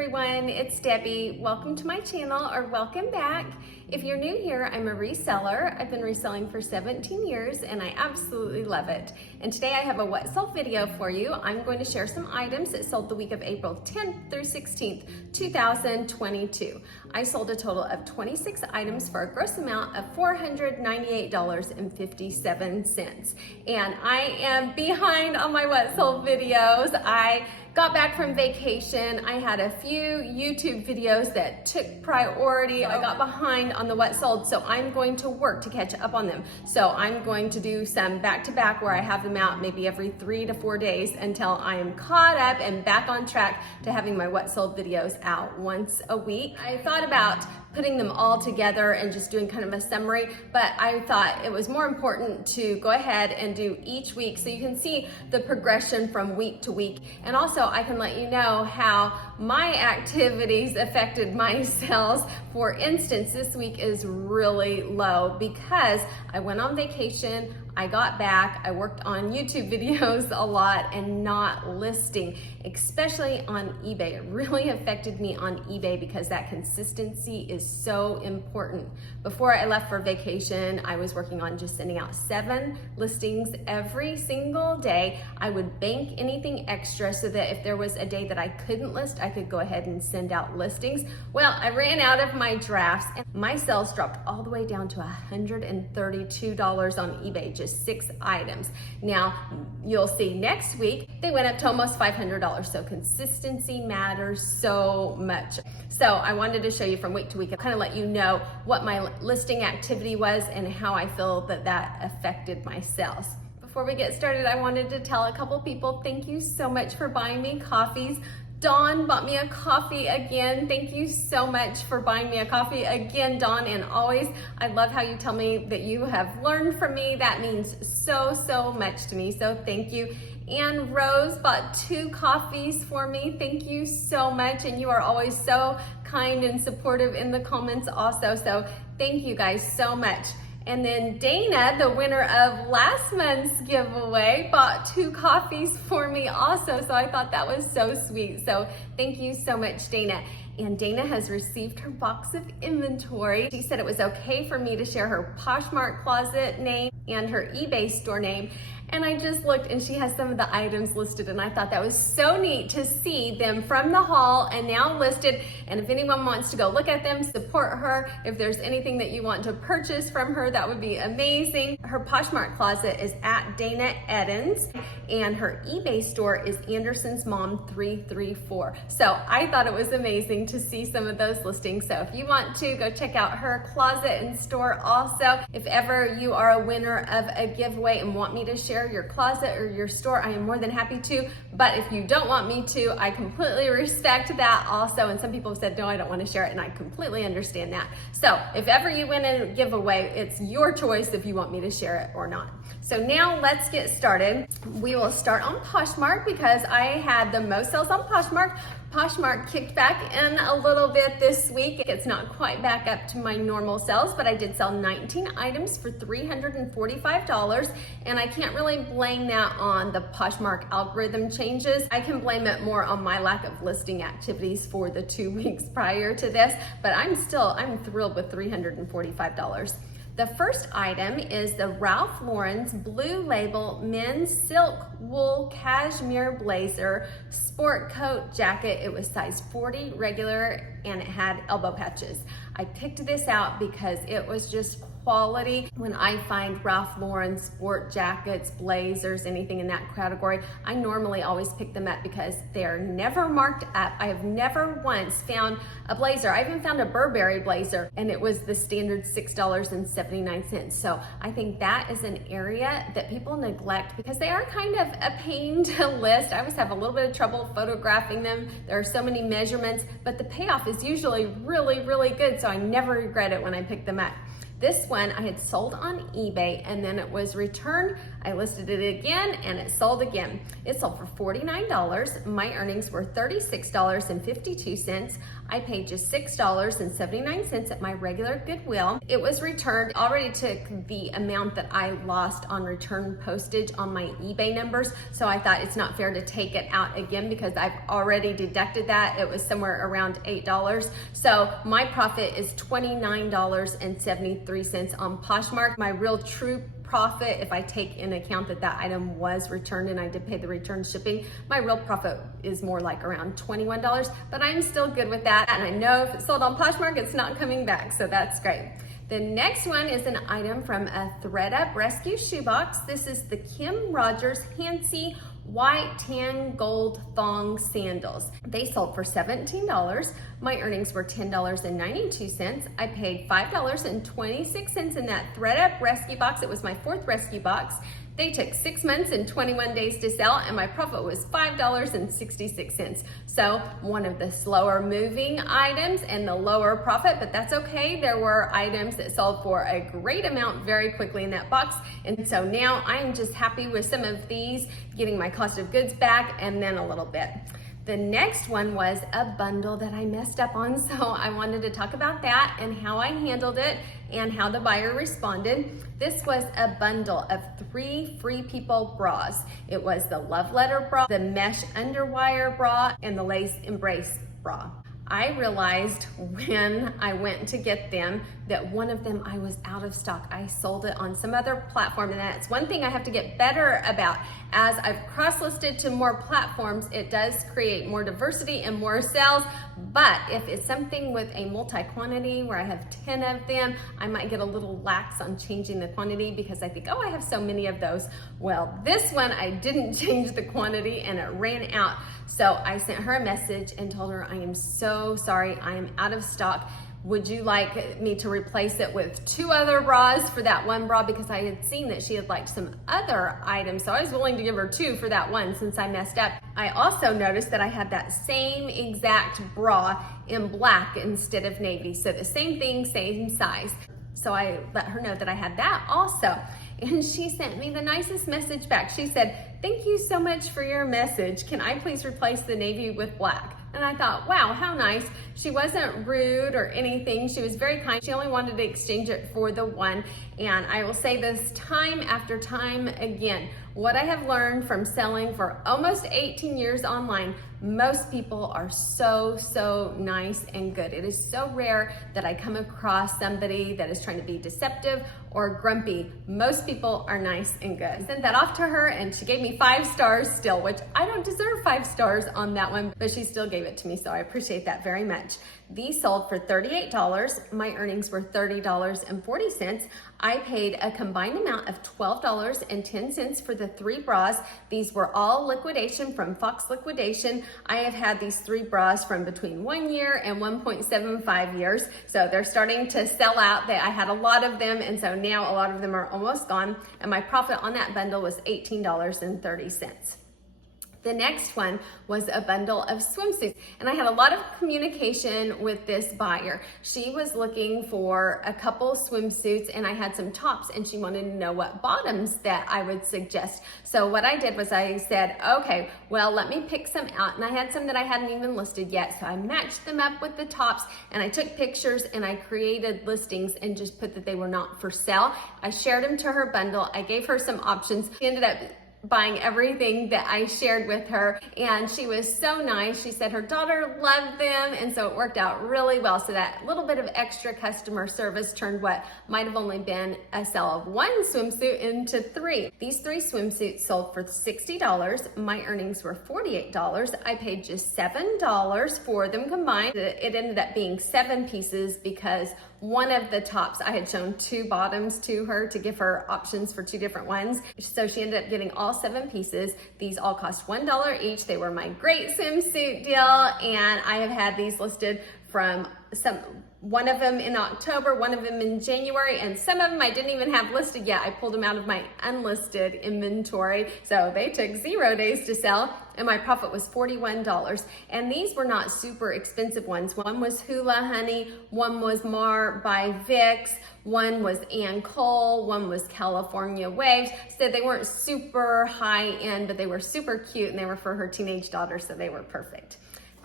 everyone, it's Debbie. Welcome to my channel, or welcome back. If you're new here, I'm a reseller. I've been reselling for 17 years and I absolutely love it. And today I have a what sold video for you. I'm going to share some items that sold the week of April 10th through 16th, 2022. I sold a total of 26 items for a gross amount of $498.57. And I am behind on my what sold videos. I got back from vacation. I had a few YouTube videos that took priority. I got behind on the what sold, so I'm going to work to catch up on them. So I'm going to do some back-to-back where I have them out maybe every 3 to 4 days until I am caught up and back on track to having my what sold videos out once a week. I thought about putting them all together and just doing kind of a summary, but I thought it was more important to go ahead and do each week so you can see the progression from week to week. And also I can let you know how my activities affected my sales. For instance, this week is really low because I went on vacation, I got back, I worked on YouTube videos a lot and not listing, especially on eBay. It really affected me on eBay because that consistency is so important. Before I left for vacation, I was working on just sending out 7 listings every single day. I would bank anything extra so that if there was a day that I couldn't list, I could go ahead and send out listings. Well, I ran out of my drafts and my sales dropped all the way down to $132 on eBay, just 6 items. Now, you'll see next week, they went up to almost $500. So consistency matters so much. So I wanted to show you from week to week and kind of let you know what my listing activity was and how I feel that that affected my sales. Before we get started, I wanted to tell a couple people, thank you so much for buying me coffees. Dawn bought me a coffee again. Thank you so much for buying me a coffee again, Dawn. And always, I love how you tell me that you have learned from me. That means so much to me. So thank you. And Rose bought 2 coffees for me. Thank you so much. And you are always so kind and supportive in the comments also. So thank you guys so much. And then Dana, the winner of last month's giveaway, bought 2 coffees for me also. So I thought that was so sweet. So thank you so much, Dana. And Dana has received her box of inventory. She said it was okay for me to share her Poshmark closet name and her eBay store name. And I just looked and she has some of the items listed and I thought that was so neat to see them from the haul and now listed. And if anyone wants to go look at them, support her. If there's anything that you want to purchase from her, that would be amazing. Her Poshmark closet is at Dana Edens and her eBay store is Anderson's Mom 334. So I thought it was amazing to see some of those listings. So if you want to, go check out her closet and store also. If ever you are a winner of a giveaway and want me to share your closet or your store, I am more than happy to. But if you don't want me to, I completely respect that also. And some people have said, no, I don't want to share it. And I completely understand that. So if ever you win a giveaway, it's your choice if you want me to share it or not. So now let's get started. We will start on Poshmark because I had the most sales on Poshmark. Poshmark kicked back in a little bit this week. It's not quite back up to my normal sales, but I did sell 19 items for $345. And I can't really blame that on the Poshmark algorithm changes. I can blame it more on my lack of listing activities for the 2 weeks prior to this, but I'm thrilled with $345. The first item is the Ralph Lauren's Blue Label Men's Silk Wool Cashmere Blazer Sport Coat Jacket. It was size 40 regular and it had elbow patches. I picked this out because it was just quality. When I find Ralph Lauren sport jackets, blazers, anything in that category, I normally always pick them up because they are never marked up. I have never once found a blazer. I even found a Burberry blazer and it was the standard $6.79. So I think that is an area that people neglect because they are kind of a pain to list. I always have a little bit of trouble photographing them. There are so many measurements, but the payoff is usually really good. So I never regret it when I pick them up. This one I had sold on eBay and then it was returned. I listed it again and it sold again. It sold for $49. My earnings were $36.52. I paid just $6.79 at my regular Goodwill. It was returned. It already took the amount that I lost on return postage on my eBay numbers, so I thought it's not fair to take it out again because I've already deducted that. It was somewhere around $8. So my profit is $29.73 on Poshmark. My real true profit, if I take in account that that item was returned and I did pay the return shipping, my real profit is more like around $21, but I'm still good with that. And I know if it's sold on Poshmark, it's not coming back, so that's great. The next one is an item from a ThredUp Rescue Shoebox. This is the Kim Rogers Handsy white tan gold thong sandals. They sold for $17. My earnings were $10.92. I paid $5.26 in that ThredUp rescue box. It was my 4th rescue box. They took 6 months and 21 days to sell, and my profit was $5.66. So one of the slower moving items and the lower profit, but that's okay. There were items that sold for a great amount very quickly in that box. And so now I'm just happy with some of these, getting my cost of goods back and then a little bit. The next one was a bundle that I messed up on, so I wanted to talk about that and how I handled it and how the buyer responded. This was a bundle of 3 Free People bras. It was the Love Letter bra, the Mesh Underwire bra, and the Lace Embrace bra. I realized when I went to get them that one of them I was out of stock. I sold it on some other platform, and that's one thing I have to get better about. As I've cross-listed to more platforms, it does create more diversity and more sales, but if it's something with a multi-quantity where I have 10 of them, I might get a little lax on changing the quantity because I think, oh, I have so many of those. Well, this one I didn't change the quantity and it ran out. So I sent her a message and told her, I am so sorry, I am out of stock. Would you like me to replace it with 2 other bras for that one bra? Because I had seen that she had liked some other items, so I was willing to give her 2 for that one since I messed up. I also noticed that I had that same exact bra in black instead of navy, so the same thing, same size. So I let her know that I had that also. And she sent me the nicest message back. She said, "Thank you so much for your message. Can I please replace the navy with black?" And I thought, wow, how nice. She wasn't rude or anything. She was very kind. She only wanted to exchange it for the one. And I will say this time after time again, what I have learned from selling for almost 18 years online, most people are so nice and good. It is so rare that I come across somebody that is trying to be deceptive or grumpy. Most people are nice and good. I sent that off to her and she gave me 5 stars still, which I don't deserve 5 stars on that one, but she still gave it to me, so I appreciate that very much. These sold for $38. My earnings were $30.40. I paid a combined amount of $12.10 for the 3 bras. These were all liquidation from Fox Liquidation. I have had these 3 bras from between 1 year and 1.75 years. So they're starting to sell out. I had a lot of them, and so now a lot of them are almost gone. And my profit on that bundle was $18.30. The next one was a bundle of swimsuits, and I had a lot of communication with this buyer. She was looking for a couple swimsuits, and I had some tops, and she wanted to know what bottoms that I would suggest. So what I did was I said, okay, well, let me pick some out, and I had some that I hadn't even listed yet, so I matched them up with the tops, and I took pictures, and I created listings and just put that they were not for sale. I shared them to her bundle. I gave her some options. She ended up buying everything that I shared with her, and she was so nice. She said her daughter loved them, and so it worked out really well. So that little bit of extra customer service turned what might have only been a sale of 1 swimsuit into 3. These 3 swimsuits sold for $60. My earnings were $48. I paid just $7 for them combined. It ended up being 7 pieces because one of the tops, I had shown 2 bottoms to her to give her options for 2 different ones. So she ended up getting all 7 pieces. These all cost $1 each. They were my great swimsuit deal, and I have had these listed from one of them in October, one of them in January, and some of them I didn't even have listed yet. I pulled them out of my unlisted inventory. So they took 0 days to sell, and my profit was $41. And these were not super expensive ones. One was Hula Honey, one was Mar by Vicks, one was Ann Cole, one was California Waves. So they weren't super high end, but they were super cute, and they were for her teenage daughter, so they were perfect.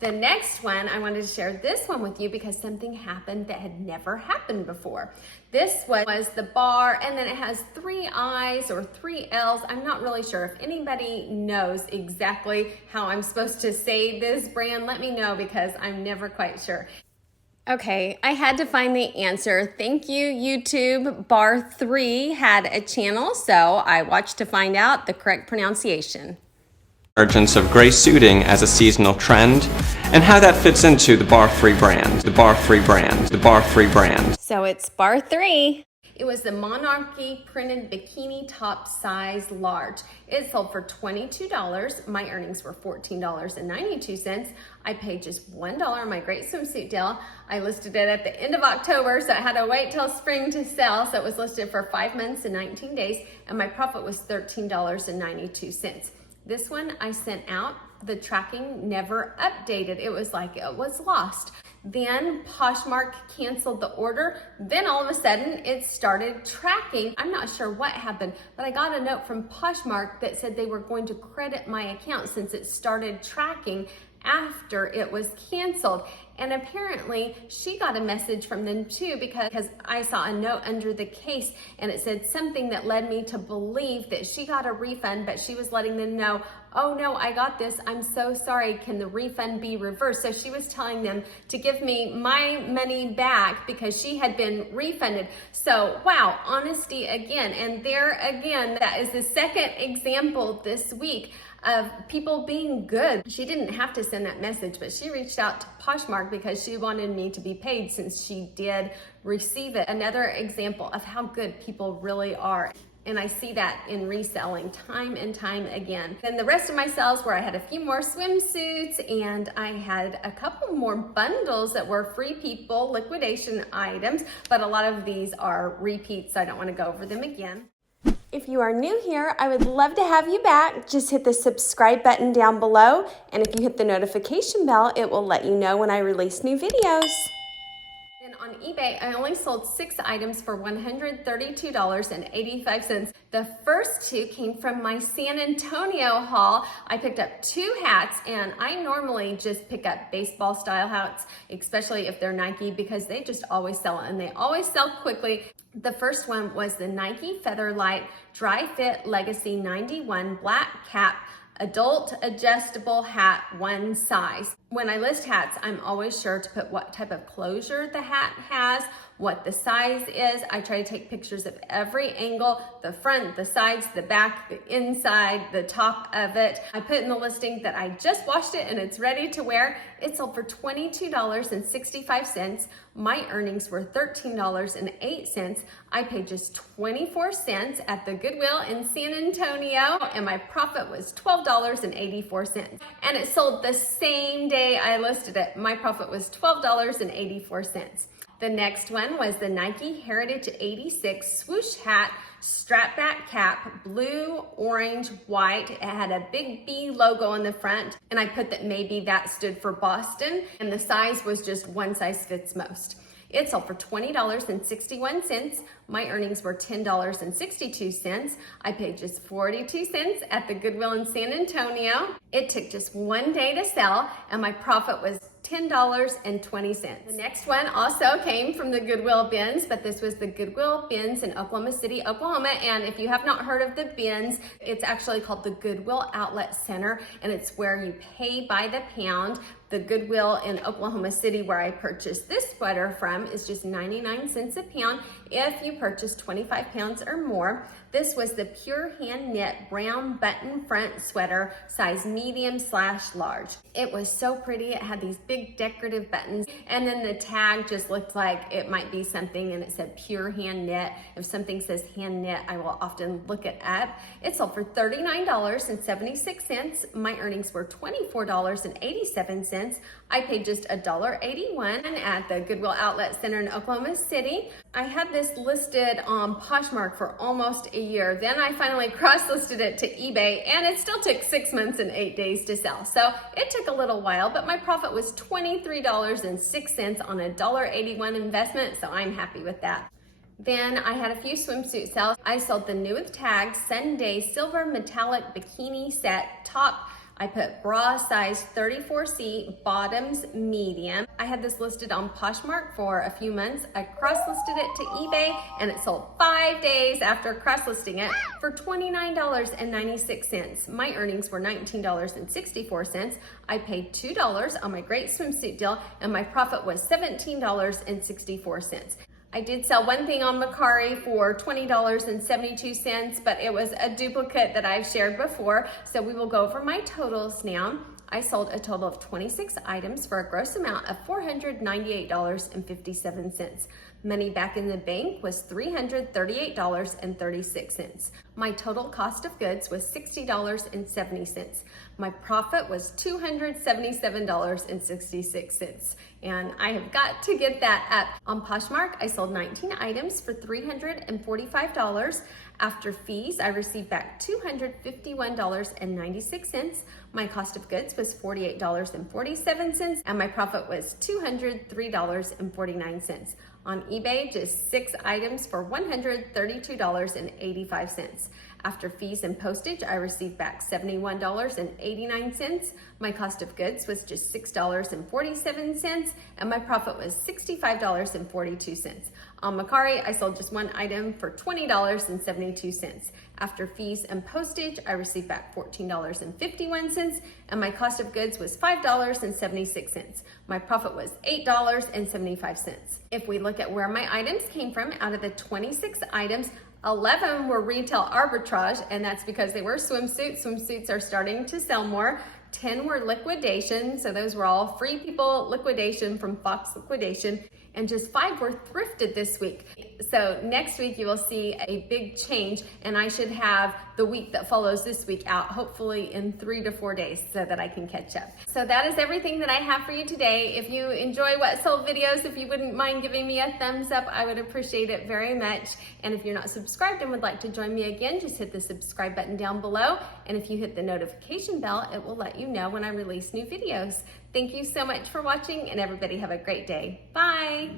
The next one, I wanted to share this one with you because something happened that had never happened before. This was the bar, and then it has 3 I's or 3 L's. I'm not really sure. If anybody knows exactly how I'm supposed to say this brand, let me know because I'm never quite sure. Okay, I had to find the answer. Thank you, YouTube. Bar 3 had a channel, so I watched to find out the correct pronunciation. Emergence of gray suiting as a seasonal trend, and how that fits into the Bar 3 brand, the Bar 3 brand, the Bar 3 brand. So it's Bar 3. It was the Monarchy printed bikini top size large. It sold for $22. My earnings were $14.92. I paid just $1 on my great swimsuit deal. I listed it at the end of October, so I had to wait till spring to sell. So it was listed for 5 months and 19 days, and my profit was $13.92. This one I sent out, the tracking never updated. It was like it was lost. Then Poshmark canceled the order. Then all of a sudden it started tracking. I'm not sure what happened, but I got a note from Poshmark that said they were going to credit my account since it started tracking after it was canceled. And apparently she got a message from them too, because I saw a note under the case and it said something that led me to believe that she got a refund, but she was letting them know, oh no, I got this, I'm so sorry, can the refund be reversed? So she was telling them to give me my money back because she had been refunded. So wow, honesty again. And there again, that is the second example this week of people being good. She didn't have to send that message, but she reached out to Poshmark because she wanted me to be paid since she did receive it. Another example of how good people really are. And I see that in reselling time and time again. Then the rest of my sales where I had a few more swimsuits and I had a couple more bundles that were free people liquidation items, but a lot of these are repeats, so I don't want to go over them again. If you are new here, I would love to have you back. Just hit the subscribe button down below, and if you hit the notification bell, it will let you know when I release new videos. Then on eBay, I only sold 6 items for $132.85. The first 2 came from my San Antonio haul. I picked up 2 hats, and I normally just pick up baseball style hats, especially if they're Nike, because they just always sell and they always sell quickly. The first one was the Nike Featherlight Dry Fit Legacy 91 black cap adult adjustable hat, 1 size. When I list hats, I'm always sure to put what type of closure the hat has, what the size is. I try to take pictures of every angle, the front, the sides, the back, the inside, the top of it. I put in the listing that I just washed it and it's ready to wear. It sold for $22.65. My earnings were $13.08. I paid just 24 cents at the Goodwill in San Antonio, and my profit was $12.84. And it sold the same day I listed it. My profit was $12.84. The next one was the Nike Heritage 86 swoosh hat, strap back cap, blue, orange, white. It had a big B logo on the front, and I put that maybe that stood for Boston, and the size was just 1 size fits most. It sold for $20.61. My earnings were $10.62. I paid just 42 cents at the Goodwill in San Antonio. It took just 1 day to sell, and my profit was $10.20. The next one also came from the Goodwill bins, but this was the Goodwill bins in Oklahoma City, Oklahoma. And if you have not heard of the bins, it's actually called the Goodwill Outlet Center, and it's where you pay by the pound. The Goodwill in Oklahoma City, where I purchased this sweater from, is just 99 cents a pound if you purchase 25 pounds or more. This was the pure hand knit brown button front sweater, size medium/large. It was so pretty. It had these big decorative buttons, and then the tag just looked like it might be something, and it said pure hand knit. If something says hand knit, I will often look it up. It sold for $39.76. My earnings were $24.87. I paid just $1.81 at the Goodwill Outlet Center in Oklahoma City. I had this listed on Poshmark for almost a year. Then I finally cross-listed it to eBay, and it still took 6 months and 8 days to sell. So it took a little while, but my profit was $23.06 on a $1.81 investment, so I'm happy with that. Then I had a few swimsuit sales. I sold the new with tags Sunday silver metallic bikini set top. I put bra size 34C, bottoms medium. I had this listed on Poshmark for a few months. I cross-listed it to eBay and it sold 5 days after cross-listing it for $29.96. My earnings were $19.64. I paid $2 on my great swimsuit deal and my profit was $17.64. I did sell one thing on Mercari for $20.72, but it was a duplicate that I've shared before. So we will go over my totals now. I sold a total of 26 items for a gross amount of $498.57. Money back in the bank was $338.36. My total cost of goods was $60.70. My profit was $277.66. And I have got to get that up. On Poshmark, I sold 19 items for $345. After fees, I received back $251.96. My cost of goods was $48.47, and my profit was $203.49. On eBay, just 6 items for $132.85. After fees and postage, I received back $71.89. My cost of goods was just $6.47, and my profit was $65.42. On Mercari, I sold just 1 item for $20.72. After fees and postage, I received back $14.51, and my cost of goods was $5.76. My profit was $8.75. If we look at where my items came from, out of the 26 items, 11 were retail arbitrage, and that's because they were swimsuits. Swimsuits are starting to sell more. 10 were liquidation, so those were all Free People liquidation from Fox Liquidation, and just 5 were thrifted this week. So next week you will see a big change, and I should have the week that follows this week out, hopefully in 3 to 4 days, so that I can catch up. So that is everything that I have for you today. If you enjoy What Sold videos, if you wouldn't mind giving me a thumbs up, I would appreciate it very much. And if you're not subscribed and would like to join me again, just hit the subscribe button down below. And if you hit the notification bell, it will let you know when I release new videos. Thank you so much for watching, and everybody have a great day. Bye.